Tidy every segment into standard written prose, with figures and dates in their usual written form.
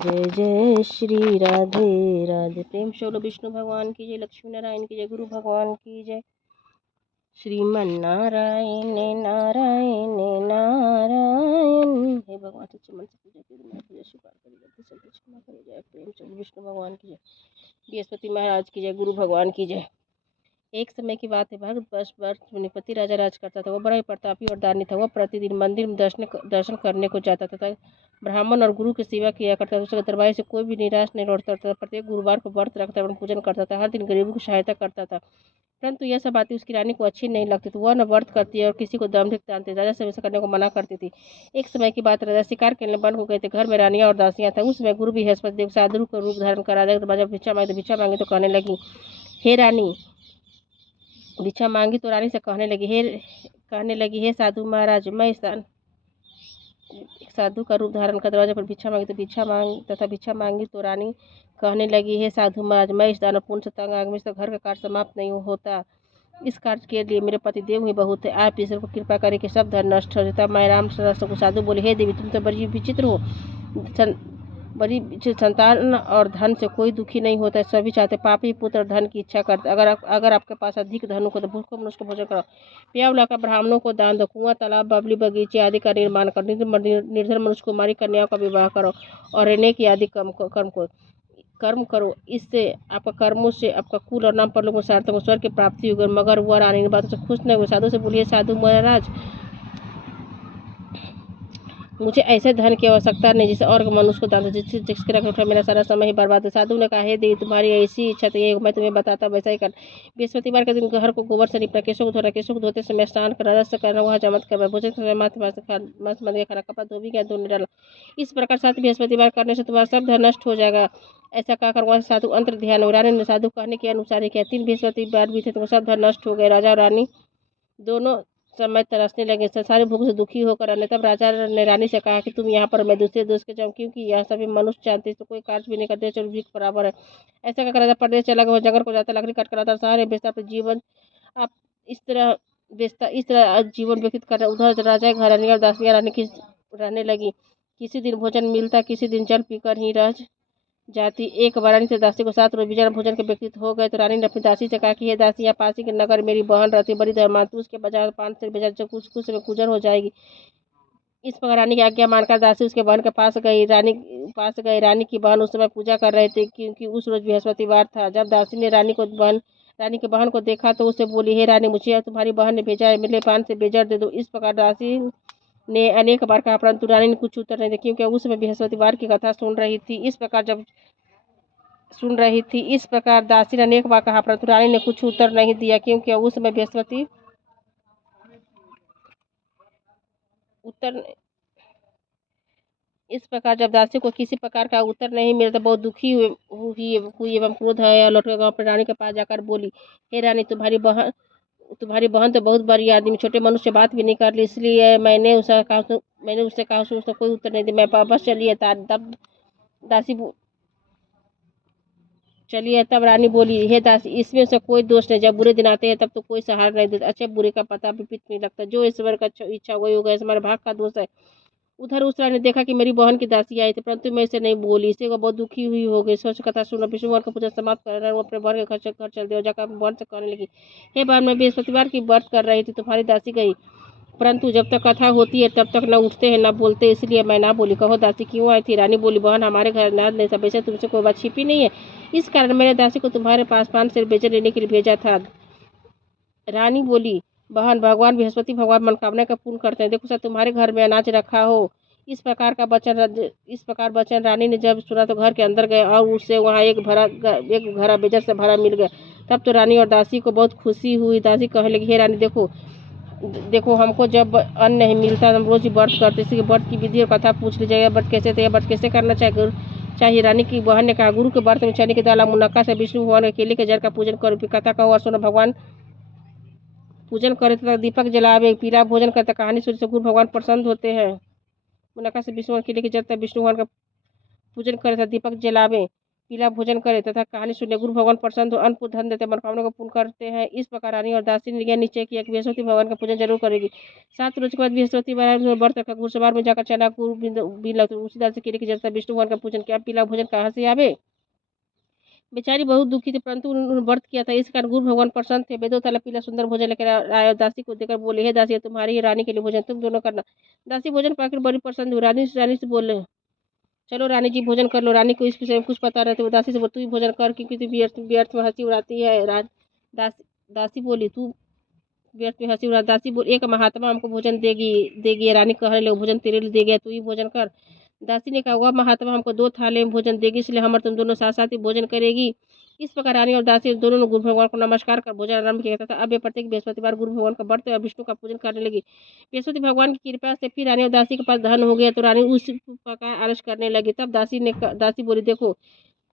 जय जय श्री राधे राधे। प्रेम से बोलो विष्णु भगवान की जय, लक्ष्मी नारायण की जय, गुरु भगवान की जय। श्रीमन नारायण नारायण नारायण। हे भगवान सच्चे मन से पूजा की मैं पूजा स्वीकार करी जाती सब क्षमा करी जाए। प्रेम से विष्णु भगवान की जय, बृहस्पति महाराज की जय, गुरु भगवान की जय। एक समय की बात है, भारतवर्ष पर मुनिपति राजा राज करता था। वह बड़ा ही प्रतापी और दानी था। वह प्रतिदिन मंदिर में दर्शन करने को जाता था। ब्राह्मण और गुरु की सेवा किया करता था। उसके दरबार से कोई भी निराश नहीं लौटता था। प्रत्येक गुरुवार को व्रत रखता एवं पूजन करता था। हर दिन गरीबों की सहायता करता था। परंतु यह सब बातें उसकी रानी को अच्छी नहीं लगती थी। वह न व्रत करती और किसी को दाम्भिक जानती। राजा से ऐसा करने को मना करती थी। एक समय की बात, राजा शिकार खेलने वन हो गए थे। घर में रानियां और दासियां था। उस समय गुरु बृहस्पति देव साधु का रूप धारण कर राजा के दरबार में भिक्षा मांगी तो कहने लगी, हे रानी भिक्षा मांगी तो रानी से कहने लगी, हे साधु महाराज, मैं साधु का रूप धारण कर दरवाजे पर भिक्षा मांगी तो रानी कहने लगी, हे साधु महाराज, मैं इस दानवपूर्ण से तंग आग में से घर का कार्य समाप्त नहीं होता। इस कार्य के लिए मेरे पति देव ही बहुत है। आप ईश्वर को कृपा करें कि सब धन नष्ट हो जाता। मैं राम को साधु बोले, हे देवी, तुम तो बड़ी विचित्र हो। बड़ी संतान और धन से कोई दुखी नहीं होता है। सभी चाहते पापी पुत्र धन की इच्छा करते। अगर आपके पास अधिक धन हो तो भूखों मनुष्य को भोजन करो, प्याऊ लाकर ब्राह्मणों को दान दो, कुआं तालाब बबली बगीचे आदि का निर्माण करो, निर्धन मनुष्य कुमारी कन्याओं का विवाह करो और अनेक आदि कर्म करो। इससे आपका कर्मों से आपका कुल और नाम परलोक में सार्थक हो, स्वर्ग की प्राप्ति होगी। मगर वह रानी बातों से खुश नहीं हुए। साधु से बोलिए, साधु महाराज, मुझे ऐसे धन की आवश्यकता नहीं जिसे और मनुष्य को दान दो, जिसके रख उठा मेरा सारा समय ही बर्बाद है। साधु ने कहा, हे देवी, तुम्हारी ऐसी इच्छा तो ये मैं तुम्हें बताता वैसा ही कर। बृहस्पतिवार के दिन घर को गोबर से लिपना, केशों को धोना, केशों को धोते समय स्नान कर, रस करना, वह जमत कर, भोजन करना, माथे खाना, कपड़ा धोबी गया धोने डाला। इस प्रकार 7 बृहस्पतिवार करने से तुम्हारा सब धन नष्ट हो जाएगा। ऐसा कहकर वह साधु अंतर ध्यान हो। रानी ने साधु कहने के अनुसार ही किया। 3 बृहस्पतिवार भी थे तो सब धन नष्ट हो गए। राजा और रानी दोनों समय तरसने लगे। संसारी भूख से दुखी होकर रहने। तब राजा ने रानी से कहा कि तुम यहाँ पर, मैं दूसरे देश के जाऊँ, क्योंकि यहाँ सभी मनुष्य जानते तो कोई कार्य भी नहीं करते, चलो भी बराबर है। ऐसा कहकर राजा परदेश चला गया। जंगल को जाता, लकड़ी काट कर आता, शहर बेचता, अपने जीवन आप इस तरह जीवन व्यतीत कर रहा। उधर राजा घर रानी और दासियां रानी की रहने लगी। किसी दिन भोजन मिलता, किसी दिन जल पीकर ही रह जाती। एक बार रानी से दासी को 7 रोज बिना भोजन के व्यतीत हो गए तो रानी ने अपनी दासी से कहा कि हे दासी, यहाँ पासी के नगर मेरी बहन रहती, बड़ी धर्मांतु, उसके बाजार 5 से बाजार जो कुछ में गुजर हो जाएगी। इस प्रकार रानी की आज्ञा मानकर दासी उसके बहन के पास गई। रानी की बहन उस समय पूजा कर रहे थे, क्योंकि उस रोज बृहस्पतिवार था। जब दासी ने रानी की बहन को देखा तो उसे बोली, हे रानी, मुझे तुम्हारी बहन ने भेजा है, मेरे पान से बेजर दे दो। इस प्रकार दासी ने अनेक बार कहा, परंतु रानी ने कुछ उत्तर नहीं दिया, क्योंकि उस समय बृहस्पतिवार की कथा सुन रही थी। इस प्रकार दासी ने अनेक बार कहा, परंतु रानी ने कुछ उत्तर नहीं दिया, क्योंकि उस समय बृहस्पति उत्तर इस प्रकार जब दासी को किसी प्रकार का उत्तर नहीं मिला तो बहुत दुखी हुई एवं क्रोध है और लौटकर गाँव पर रानी के पास जाकर बोली, हे रानी, तुम्हारी बहन तो बहुत बड़ी आदमी, छोटे मनुष्य से बात भी नहीं कर ली, इसलिए मैंने उससे कहा उसने कोई उत्तर नहीं दिया। मैं वापस तब दासी चलिए। तब रानी बोली, हे दासी, इसमें से कोई दोष नहीं। जब बुरे दिन आते हैं तब तो कोई सहारा नहीं देता। अच्छे बुरे का पता भी पित नहीं लगता। जो ईश्वर का इच्छा वही होगा, हमारे भाग का दोष है। उधर उस रानी ने देखा कि मेरी बहन की दासी आई थी, परंतु मैं इसे नहीं बोली। इससे वो बहुत दुखी हुई हो गई। सोच कथा सुना, विष्णुवार का पूजा समाप्त कर रहा, वो अपने बहन के घर चल दिया। जाकर अपने बहन से कहने लगी, हे बहन, मैं बृहस्पतिवार की व्रत कर रही थी, तुम्हारी दासी गई, परंतु जब तक कथा होती है तब तक न उठते हैं न बोलते, इसलिए मैं ना बोली। कहो दासी क्यों आई थी? रानी बोली, बहन, हमारे घर अनाज नहीं था, वैसे तुमसे कोई बात छिपी नहीं है, इस कारण मैंने दासी को तुम्हारे पास 5 शेर बेचन लेने के लिए भेजा था। रानी बोली, बहन, भगवान बृहस्पति भगवान मनोकामना का पूर्ण करते हैं, देखो सर, तुम्हारे घर में अनाज रखा हो। इस प्रकार वचन रानी ने जब सुना तो घर के अंदर गए और उससे वहाँ एक घड़ा बेजर से भरा मिल गया। तब तो रानी और दासी को बहुत खुशी हुई। दासी कहने लगी, हे रानी, देखो हमको जब अन्न नहीं मिलता हम रोज व्रत करते, इसलिए व्रत की विधि और कथा पूछ लीजिएगा। व्रत कैसे करना चाहिए। रानी की बहन ने कहा, गुरु के व्रत में चने की दाल, मुनक्का से विष्णु भगवान के केले के जड़ का पूजन करो, फिर कथा कहो और सुनो। भगवान पूजन करे तथा दीपक जलावे, पीला भोजन करते, कहानी सुनने से गुरु भगवान प्रसन्न होते हैं। मुनक्का से विष्णु के केले के जड़ विष्णु भगवान का पूजन करे तथा दीपक जलावे, पीला भोजन करे तथा कहानी सुने। गुरु भगवान प्रसन्न हो, अन्न धन देते, मनोकामना को पूर्ण करते हैं। इस प्रकार रानी और दासी ने यह निश्चय किया कि बृहस्पति भगवान का पूजन जरूर करेगी। 7 रोज के बाद बृहस्पति व्रत रखा। घुड़सवार में जाकर चना गुड़ भी उसी तरह से केले की जरूरत विष्णु भगवान का पूजन किया। पीला भोजन कहाँ से आवे। बेचारी बहुत दुखी थी, परंतु उन्होंने व्रत किया था, इस कारण गुरु भगवान प्रसन्न थे। बेदो ताला पीला सुंदर भोजन लेकर आए और दासी को देकर बोले, हे दासी, तुम्हारी रानी के लिए भोजन तुम दोनों करना। दासी भोजन पाकर बड़ी प्रसन्न हुई। रानी से बोले, चलो रानी जी भोजन कर लो। रानी को इस विषय में कुछ पता रहते, वो दासी से बोल, तू ही भोजन कर, क्योंकि तू व्यर्थ व्यर्थ में हंसी उड़ाती है। दासी बोली, तू व्यर्थ में हंसी उड़ा। दासी बोली, एक महात्मा हमको भोजन देगी। रानी कहने लगे, भोजन तेरे लिए दे गया, तू ही भोजन कर। दासी ने कहा, वह महात्मा हमको 2 थाले में भोजन देगी, इसलिए हम और तुम दोनों साथ साथ ही भोजन करेगी। इस प्रकार रानी और दासी दोनों ने गुरु भगवान को नमस्कार कर भोजन आरंभ किया था। अब ये प्रत्येक बृहस्पतिवार गुरु भगवान का व्रत और विष्णु का पूजन करने लगी। बृहस्पति भगवान की कृपा से फिर रानी और दासी के पास धन हो गया, तो रानी उस प्रकार आलस करने लगी। तब दासी बोली, देखो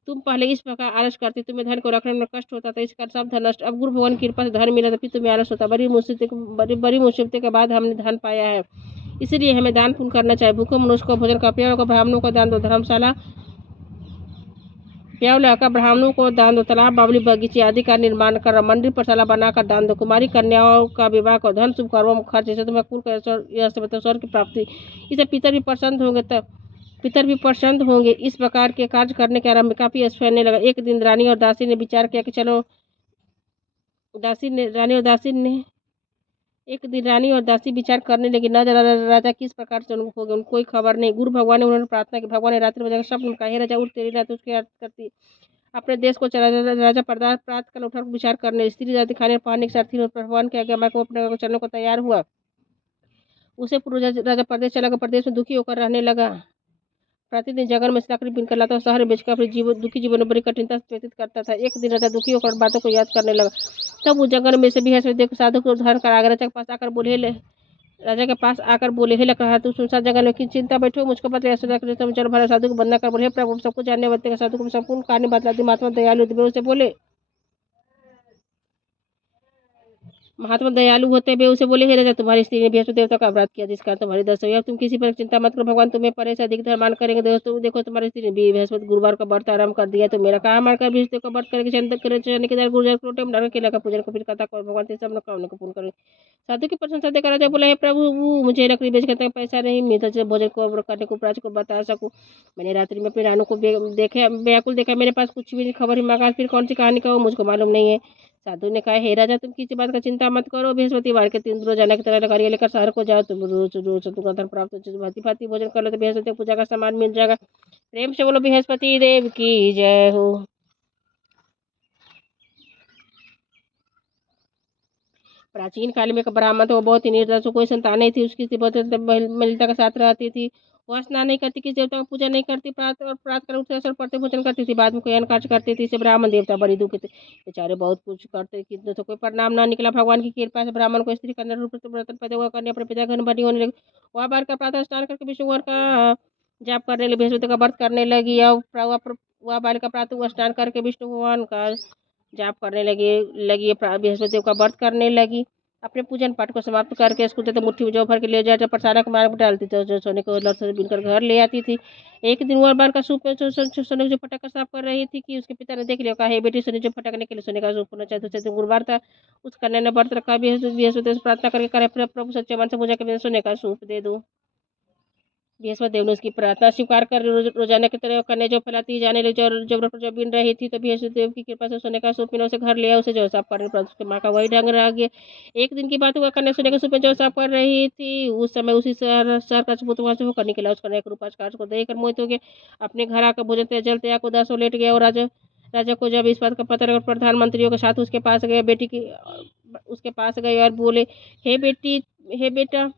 तुम पहले इस प्रकार आलस करती, तुम्हें धन को रखने में कष्ट होता था, इस कारण सब धन नष्ट। अब गुरु भगवान की कृपा से धन मिला तो फिर तुम्हें आलस होता। बड़ी मुसीबतें के बाद हमने धन पाया है, इसलिए हमें दान पुण्य करना चाहिए। भूखों मनुष्य को भोजन का, प्यारों को, ब्राह्मणों को दान दो। धर्मशाला प्यावला का ब्राह्मणों को दान दो। तालाब, बावली, बगीचे आदि का निर्माण कर, मंदिर पाठशाला बनाकर दान दो। कुमारी कन्याओं का विवाह को, धन शुभ कर्मों में खर्च, जैसे तुम्हें कुल स्वर की प्राप्ति। इसे पितर भी प्रसन्न होंगे। इस प्रकार के कार्य करने के आरंभ में काफी यश फैलने लगा। एक दिन रानी और दासी ने विचार किया कि चलो एक दिन रानी और दासी विचार करने लगी, न जाना राजा किस प्रकार से उनको होगा, उनको कोई खबर नहीं। गुरु भगवान ने उन्होंने प्रार्थना की। भगवान ने रात्रि में जाकर स्वप्न कहा, हे राजा, उठ, तेरी रात उसके अर्थ करती अपने देश को चला। राजा प्रातः काल उठकर विचार करने, स्त्री जाति खाने पहनने के साथ भगवान के आज्ञा को अपने चलने को तैयार हुआ। उसे पूर्व राजा प्रदेश चला गया। प्रदेश में दुखी होकर रहने लगा। प्रतिदिन जंगल में लकड़ी बीन कर लाता और शहर में बेचकर अपने दुखी जीवन में बड़ी कठिनता से व्यतीत करता था। एक दिन राजा दुखी होकर बातों को याद करने लगा। तब उस जंगल में से भी देख साधु को उद्धार कर आगे राजा के पास आकर बोले, हे लकड़ा, तू सुनसान जंगल में किस चिंता बैठे हो, मुझको बतला। चल भरा साधु को बंधना कर बोले, हे प्रभु, सबको जानने वाले साधु को संपूर्ण कहानी बतला दी। महात्मा दयालु होते हुए उसे बोले, हे राजा, तुम्हारी स्त्री ने बृहस्पति देवता का अपराध किया, जिस कारण तुम्हारी दशा हुई। अब तुम किसी पर चिंता मत करो, भगवान तुम्हें परे से अधिक धर्मान करेंगे। दोस्तों देखो, तुम्हारी स्त्री ने बृहस्पति गुरुवार का व्रत आरंभ कर दिया, तो मेरा कहा मारकर बृहस्पति का व्रत करेंगे। गुरुजन को फिर कथा कर भगवान से सब कामना को पूर्ण करेंगे। साधु की प्रशंसा देकर राजा बोला, हे प्रभु, मुझे लकड़ी बेच करते पैसा नहीं मिलता, भोजन को करने को प्राच को बता सकूं। मैंने रात्रि में अपनी रानू को देखा, व्याकुल देखा, मेरे पास कुछ भी खबर ही मांगा, फिर कौन सी कहानी का हो मुझको मालूम नहीं है। साधु ने कहा, हे राजा, तुम किसी बात का चिंता मत करो। बृहस्पतिवार के 3 रोजाना की तरह गाड़ी लेकर शहर को जाओ। तुम रोज तुमको धन प्राप्त हो, भांति भांति भोजन कर लो तो बृहस्पति पूजा का सामान मिल जाएगा। प्रेम से बोलो, बृहस्पति देव की जय हो। प्राचीन काल में एक ब्राह्मण था, वो बहुत ही निर्दयी, कोई संतान नहीं थी। उसकी बहुत मलिनता के साथ रहती थी। वह स्नान नहीं करती, किसी देवता की पूजा नहीं करती, प्रातः उठते अवसर पड़ते भोजन करती थी, बाद में कोई अन्य कार्य करती थी। इसे ब्राह्मण देवता बड़ी दुखी थे। बेचारे बहुत कुछ करते, कितने तो कोई परिणाम ना निकला। भगवान की कृपा से ब्राह्मण को स्त्री कन्या रूप से व्रत पैदा हुआ, करने अपने पिता घर बनी होने लगी। वह बार का प्रातः स्नान करके विष्णु भगवान का जाप करने लगी, बृहस्पति का व्रत करने लगी। वह बालिका प्रातः स्नान करके विष्णु भगवान का जाप करने लगी बृहस्पति का व्रत करने लगी। अपने पूजन पाठ को समाप्त करके उसको तो मुट्ठी में जो भर के ले जाए, जब प्रसाद के मार्ग में डालती थी, जो सोने को लड़ से बीनकर घर ले आती थी। एक दिन वह बाल का सूप सोने जो फटाका साफ कर रही थी कि उसके पिता ने देख लिया। कहा, हे बेटी, सोने जो फटकने के लिए सोने का सूप होना चाहिए। दूसरे दिन गुरुवार था, उस कन्या ने व्रत रखा। बृहस्पति से प्रार्थना करके करे, प्रभु सच्चे मन से पूजा के सोने का सूप दे दो। बृहस्पति देव ने उसकी प्रार्थना स्वीकार कर रोजाना की तरह कन्या जो फैलाती जाने लगी। जो बिन रही थी, तो बृहस्पति देव की कृपा से सोने का सूप पीना उसे घर ले आया। उसे जो साफ करने पर उसकी माँ का वही ढंग रह गया। एक दिन की बात हुआ, कन्या सोने के सूप में जो साफ कर रही थी, उस समय उसी शहर का सबूत वहां से होकर निकला। उस कन्या के रूप को देखकर मोहित हो गया। अपने घर आकर भोजन जलते आकर उदास हो लेट गया। और राजा को जब इस बात का पता लगा, प्रधानमंत्रियों के साथ उसके पास गए और बोले, हे बेटा,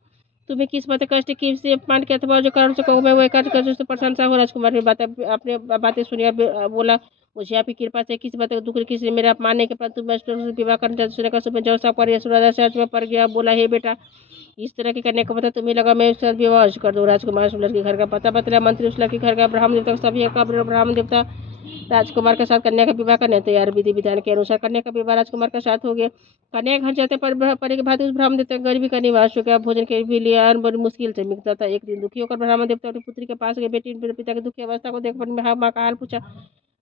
तुम्हें किस बात कष्ट किसी अपमान के अथवा जो कारण से कहूँ मैं वह कार्य कर, उससे प्रशंसा हो। राजकुमार ने अपने बातें सुनी, बोला, मुझे आपकी कृपा से किस बात का दुख, किसी मेरा अपमान नहीं के, परंतु मैं विवाह करने सुने का सुबह जो सब कर राजा सर्च में पड़ गया। बोला, हे बेटा, इस तरह की करने का पता तुम्हें लगा, मैं उसके साथ विवाह कर दूँ। राजकुमार उस लड़की घर का पता बतला। मंत्री उस लड़की घर का ब्राह्मण देवता सभी का ब्राह्मण देवता राजकुमार के साथ कन्या का विवाह करने तैयार। विधि विधान के अनुसार कन्या का विवाह राजकुमार के साथ हो गया। कन्या घर जाते पर के बाद उस ब्राह्मण देवता गरीबी का निवास हो गया। भोजन के भी लिए अन्न बड़ी मुश्किल से मिलता था। एक दिन दुखी होकर ब्राह्मण देवता अपनी पुत्री के पास गए। बेटी पिता की दुखी अवस्था को देख माँ का हाल पूछा।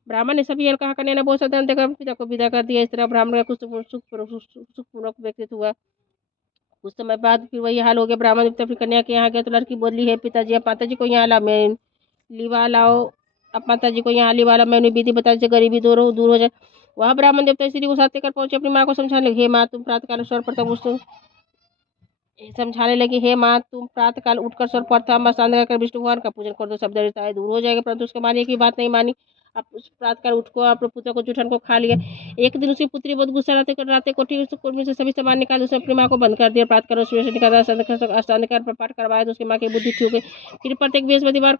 ब्राह्मण ने सभी कहा कन्या ने बहुत सा धन देकर पिता को विदा कर दिया। इस तरह ब्राह्मण का कुछ सुखपूर्वक व्यक्तित्व हुआ। कुछ समय बाद फिर वही हाल हो गया। ब्राह्मण जब अपनी कन्या के यहाँ गया तो लड़की बोली, है पिताजी आप माता जी को यहाँ ला, मैं लिवा लाओ, अब माता जी को यहाँ लिवा ला, मैं उन्हें विधि बता से गरीबी दूर हो जाए। वह ब्राह्मण देवता स्त्री को साथ लेकर पहुंचे। अपनी माँ को समझाने लगे, हे माँ तुम प्रातःकाल सर्वप्रथम समझाने लगी, हे माँ तुम प्रातःकाल उठकर सर्वप्रथम स्नान कर विष्णु भगवान का पूजन कर दो, सब दरिद्रताएं दूर हो जाएगा। परंतु उसके मानिए की बात नहीं मानी। अब उस प्रातःकाल उठ को अपने पुत्र को जूठन को खा लिया। एक दिन उसकी पुत्री बहुत गुस्सा राते कोठी में से सभी सामान निकाल उसने अपनी माँ को बंद कर दिया। प्रातःकाल उसमें से निकाला स्नान कर पाठ करवाया तो उसकी माँ की बुद्धि ठीक हो गई। फिर प्रत्येक बृहस्पतिवार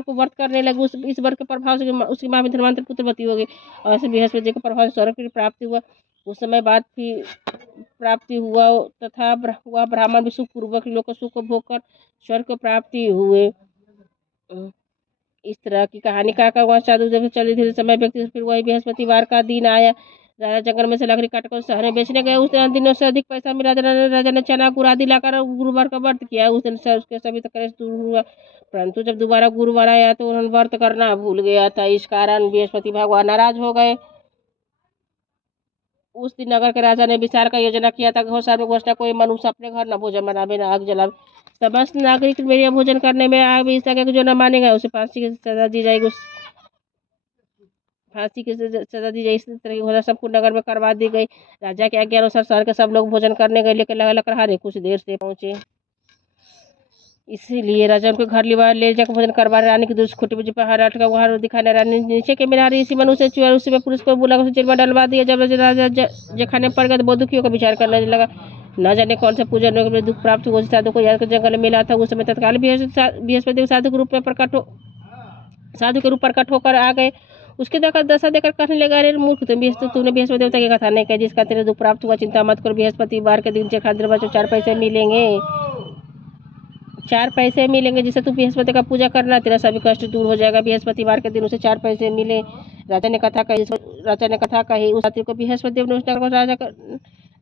को व्रत करने लगे। इस व्रत के प्रभाव से उसकी माँ भी धर्मांतर पुत्रवती हो गई और ऐसे बृहस्पति के प्रभाव से स्वर्ग की प्राप्ति हुआ। उस समय बाद फिर प्राप्ति हुआ तथा वह ब्राह्मण भी सुखपूर्वक लोक सुख को भोग कर स्वर्ग को प्राप्ति हुए। इस तरह की कहानी का वह साधु जब चले धीरे समय व्यक्ति फिर वही बृहस्पतिवार का दिन आया। राजा जंगल में से लकड़ी काटकर शहर में बेचने गए। उस दिन दिनों से अधिक पैसा मिला। राजा ने चना गुड़ आदि लाकर गुरुवार का व्रत किया। उस दिन से उसके सभी तकलीफ दूर हुआ। परंतु जब दोबारा गुरुवार आया तो उन्होंने व्रत करना भूल गया था। इस कारण बृहस्पति भगवान नाराज हो गए। उस दिन नगर के राजा ने विचार का योजना किया था, घोषणा में घोषणा, कोई मनुष्य अपने घर न भोजन बनावे न आग जलावे। समस्त नागरिक मेरे भोजन करने में आग इस तरह जो न मानेगा उसे फांसी की सजा दी जाएगी। इस तरह की घोषणा संपूर्ण नगर में करवा दी गई। राजा के आज्ञा अनुसार शहर के सब लोग भोजन करने गए, लेकिन लकड़हारे कुछ देर से पहुंचे। इसीलिए राजा उनके घर ले जाकर भोजन करवा। रानी की दूसरी खुटी में पहाड़ अटका वहां दिखाने रानी नीचे के मेरा इसी मनुष्य चुहा उसी में पुलिस को बुला उसे जेल में डलवा दिया। जब राजा खाने पड़ गया तो बहुत दुखियों का विचार करने लगा। न जाने कौन सा पूजन में दुख प्राप्त हुआ। साधु को याद कर जंगल में मिला था। उस समय तत्काल बृहस्पति साधु के रूप में प्रकट होकर आ गए। उसके दशा देकर कहने लगा, अरे मूर्ख तुमने बृहस्पति देवता की कथा नहीं कही जिसका तेरे दुख प्राप्त हुआ। चिंता मत करो, बृहस्पतिवार के दिन खाद्य बच्चों 4 पैसे मिलेंगे जिसे तू बृहस्पति का पूजा करना, तेरा सभी कष्ट दूर हो जाएगा। बृहस्पतिवार के दिन उसे 4 पैसे मिले। राजा ने कथा कही। उस रात्रि को बृहस्पति देव ने उस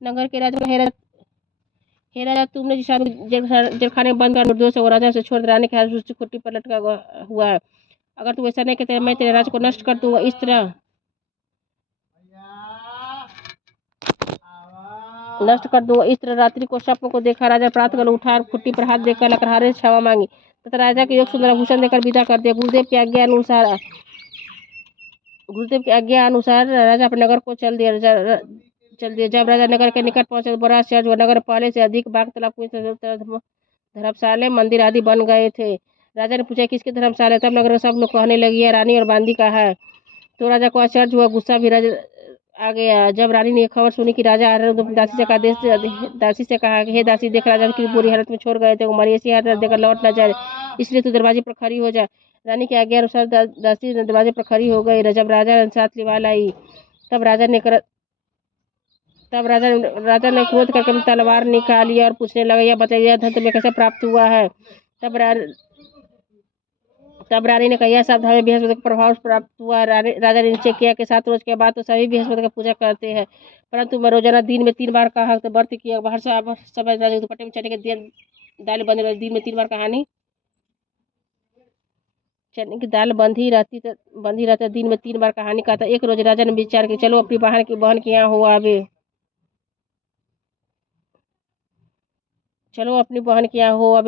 नगर के राजा हे राजा तुमने जिस जेलखाने बंद कर निर्दोष और राजा से छोड़ रानी के हाथ उसकी खुट्टी पर लटका हुआ है। अगर तू ऐसा नहीं कहते मैं तेरे राज्य को नष्ट कर दूंगा। इस तरह रात्रि को स्वप्न को देखा। राजा प्रातःकाल उठा खुट्टी पर हाथ देकर लकड़हारे से क्षमा मांगी तथा राजा के योग सुंदर भूषण देकर विदा कर दिया। गुरुदेव की आज्ञा अनुसार राजा अपने नगर को चल दिया। जब राजा नगर के निकट पहुंचे तो बड़ा आश्चर्य हुआ। नगर पहले से अधिक बाग तालाब धर्मशाला मंदिर आदि बन गए थे। राजा ने पूछा किसकी धर्मशाला है। तब नगर में सब लोग कहने लगे रानी और बांदी का है। तो राजा को आश्चर्य हुआ, गुस्सा भी आ गया। जब रानी ने खबर सुनी कि राजा आ रहे तो दासी से कहा हे दासी, देख राजा की बुरी हालत में छोड़ गए थे, हमारी ऐसी हालत देकर लौट न जाए, इसलिए तू दरवाजे पर खड़ी हो जा। रानी की आज्ञा अनुसार दासी दरवाजे पर खड़ी हो गई। जब राजा साथ लिवा लाई तब राजा ने क्रोध करके तलवार निकाली और पूछने लगा, यह बताइए धन तुम्हें कैसे प्राप्त हुआ है। तब रानी ने कहा, यह सब हमें बृहस्पति का प्रभाव प्राप्त हुआ। राजा ने निश्चय किया कि 7 रोज के बाद तो सभी बृहस्पति का पूजा करते हैं, परंतु मैं रोजाना दिन में 3 बार का व्रत किया। बाहर समय दुपट्टे में चने के दाल बंद दिन में 3 बार कहानी चने की दाल बंधी रहती दिन में 3 बार कहानी कहता। एक रोज राजा ने विचार किया, चलो अपनी बहन के यहाँ हो आवे।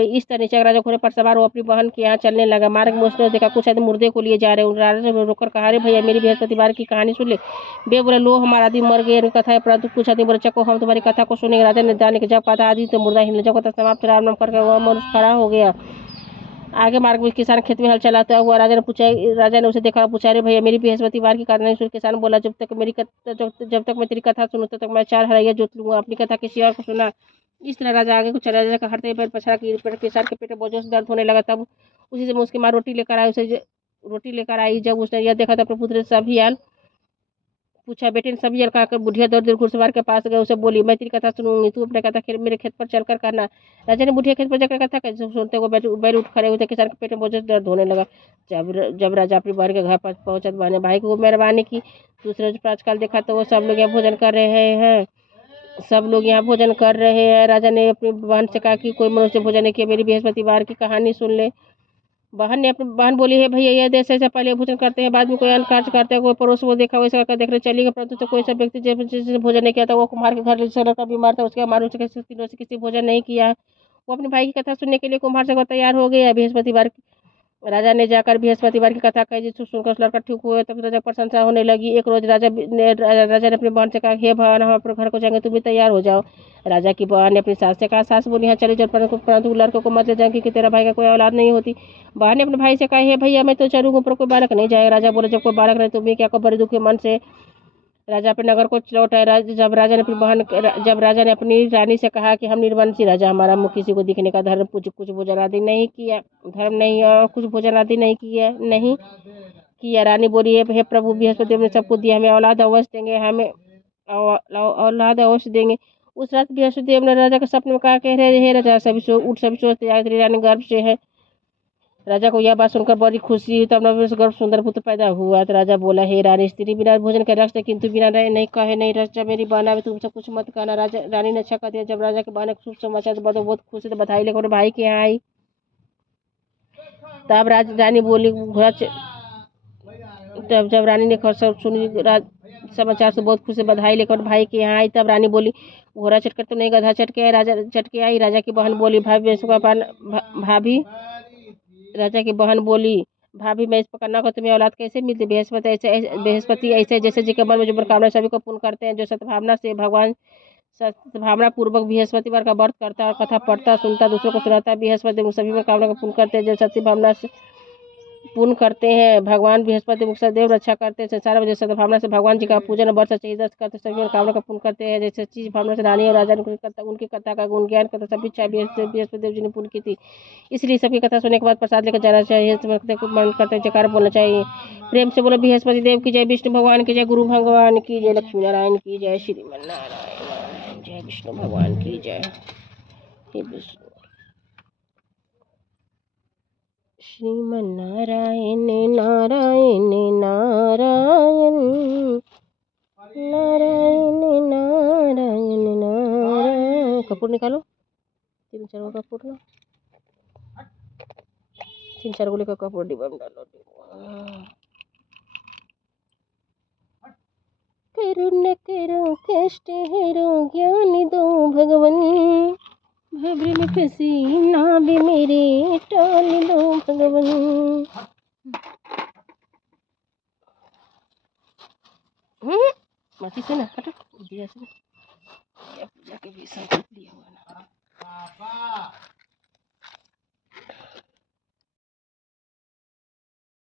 इस तरह नीचे राजा घोड़े पर सवार हो अपनी बहन के यहाँ चलने लगा। मार्ग में उसने देखा कुछ आदमी मुर्दे को लिए जा रहे। राजा ने रोककर कहा, अरे भैया मेरी बृहस्पतिवार की कहानी सुन ले। बे बोले, लो हमारा आदमी मर गए कथा है, परंतु कुछ आदमी बोले, चको हम तुम्हारी कथा को सुनेंगे। राजा ने जाने के जब कथा आदि तो मुर्दा हिल, जब कथा समाप्त राम नाम करके वह मनुष्य खड़ा हो गया। आगे मार्ग में किसान खेत में हल चलाता हुआ राजा ने उसे देखा, पूछा, अरे भैया मेरी बृहस्पतिवार की कहानी सुन। किसान बोला, जब तक मैं तेरी कथा सुनूं तब तक मैं 4 हरैया जोत लूंगा, अपनी कथा किसी और को सुना। इस तरह राजा आगे कुछ राजा का हरते पैर पछड़ा की किसान के पेट में बोझों से दर्द होने लगा। तब उसी से उसकी माँ रोटी लेकर आई। जब उसने यह देखा तो अपने पुत्र से सभी हाल पूछा। बेटे ने सभी कहकर बुढ़िया दौड़ घुड़सवार के पास गए। उसे बोली, मैं तेरी कथा सुनूंगी, तू अपने कथा मेरे खेत पर चलकर कहना। राजा ने बुढ़िया खेत पर जाकर कथा कैसे सुनते हुए बैल उठ खड़े हुए। किसान के पेट में बोझ से दर्द होने लगा। जब राजा अपनी बहन के घर पर पहुंचा तो बहन भाई को मेहरबानी की। दूसरे रोज प्रातःकाल देखा तो वो सब लोग यहाँ भोजन कर रहे हैं। राजा ने अपनी बहन से कहा कि कोई मनुष्य भोजन नहीं किया, मेरी बृहस्पतिवार की कहानी सुन ले। बहन ने अपनी बहन बोली है भैया यह देश ऐसा पहले भोजन करते हैं बाद में कोई अन्य कार्य करते हैं, कोई पड़ोस को देखा वैसा करके देखने चली गई, परंतु तो कोई सब व्यक्ति जिसने भोजन नहीं किया था वो कुम्हार के घर जिसका लड़का बीमार था उसके मालूम से किसी दिनों से किसी भोजन नहीं किया है। वो अपने भाई की कथा सुनने के लिए कुम्हार से तैयार हो गया। बृहस्पतिवार राजा ने जाकर बृहस्पतिवार की कथा कही, जिसको सुनकर उस लड़का ठीक हुआ। तब राजा प्रशंसा होने लगी। एक रोज राजा ने अपनी बहन से कहा, हे बहन हम अपने घर को जाएंगे, तुम भी तैयार हो जाओ। राजा की बहन ने अपनी सास से कहा, सास बोली हाँ चली चल, परंतु लड़कों को मत ले जाएंगे कि तेरा भाई का कोई औलाद नहीं होती। बहन ने अपने भाई से कहा, हे भैया मैं तो चलूंगा पर कोई बालक नहीं जाएगा। राजा बोले, जब कोई बालक नहीं तुम्हें क्या, बड़े दुखी मन से राजा अपने नगर को लौट आए। जब राजा ने अपनी रानी से कहा कि हम निर्वंशी राजा, हमारा मुख किसी को दिखने का धर्म कुछ भोजन आदि नहीं किया, धर्म नहीं और कुछ भोजन आदि नहीं किया। रानी बोली, हे प्रभु बृहस्पति ने सबको दिया, हमें औलाद अवश्य देंगे, हमें औलाद अवश्य देंगे। उस रात बृहस्पति ने राजा के सपने में कहा, कह रहे हे राजा सभी सोचते तेरी रानी गर्भ से है। राजा को यह बात सुनकर बड़ी खुशी हुई। तब नवों गर्भ सुंदर पुत्र पैदा हुआ। तो राजा बोला, हे रानी स्त्री बिना भोजन के रख किंतु बिना नहीं कहे नहीं रख, जब मेरी बहना में तुमसे कुछ मत कहना। रानी ने अच्छा कर दिया। जब राजा के बहना को शुभ समाचार तो बहुत खुशी से बधाई लेकर भाई के यहाँ आई। तब रानी बोली तब जब रानी ने सुनी समाचार से बहुत खुशी बधाई लेकर भाई के यहाँ आई। तब रानी बोली, घोड़ा चटकर तो नहीं गधा चटके आई। राजा चटके आई। राजा की बहन बोली, भाभी मैं इस प्रकार न को तुम्हें औलाद कैसे मिलती। बृहस्पति ऐसे जैसे जी के मन में जो मनोकामना सभी को पूर्ण करते हैं, जो सद्भावना से भगवान सद्भावना पूर्वक बृहस्पतिवार का व्रत करता है और कथा पढ़ता सुनता दूसरों को सुनाता है, बृहस्पति सभी मनोकामना को पूर्ण करते हैं। जो सत्य भावना से पूर्ण करते हैं, भगवान बृहस्पति मुख देव रक्षा करते हैं। संसार में जैसे भावना से भगवान जी का पूजन वर्ष चाहिए करते सभी मनोकामना का पूर्ण करते हैं। जैसे चीज भावना से रानी और राजा ने उनकी कथा का गुण ज्ञान करता सभी इच्छा बृहस्पति देव जी ने पूर्ण की थी। इसलिए सबकी कथा सुनने के बाद प्रसाद लेकर जाना चाहिए, मन करते जयकार बोलना चाहिए। प्रेम से बोलो बृहस्पति देव की जय, विष्णु भगवान की जय, गुरु भगवान की जय, लक्ष्मी नारायण की जय, श्रीमन नारायण जय, विष्णु भगवान की जय। हे विष्णु श्रीमन नारायण नारायण नारायण नारायण नारायण नारायण। कपूर निकालो, 3-4 गो कपूर लो, 3-4 गोली का कपूर डिब्बा में डालो। करुण करो कष्ट हरो ज्ञान दो भगवन, भवरे में फंसी ना भी मेरे टाल लो भगवन। माटी से ना हटो, दिया से पूजा के भी संकल्प लिया हुआ ना।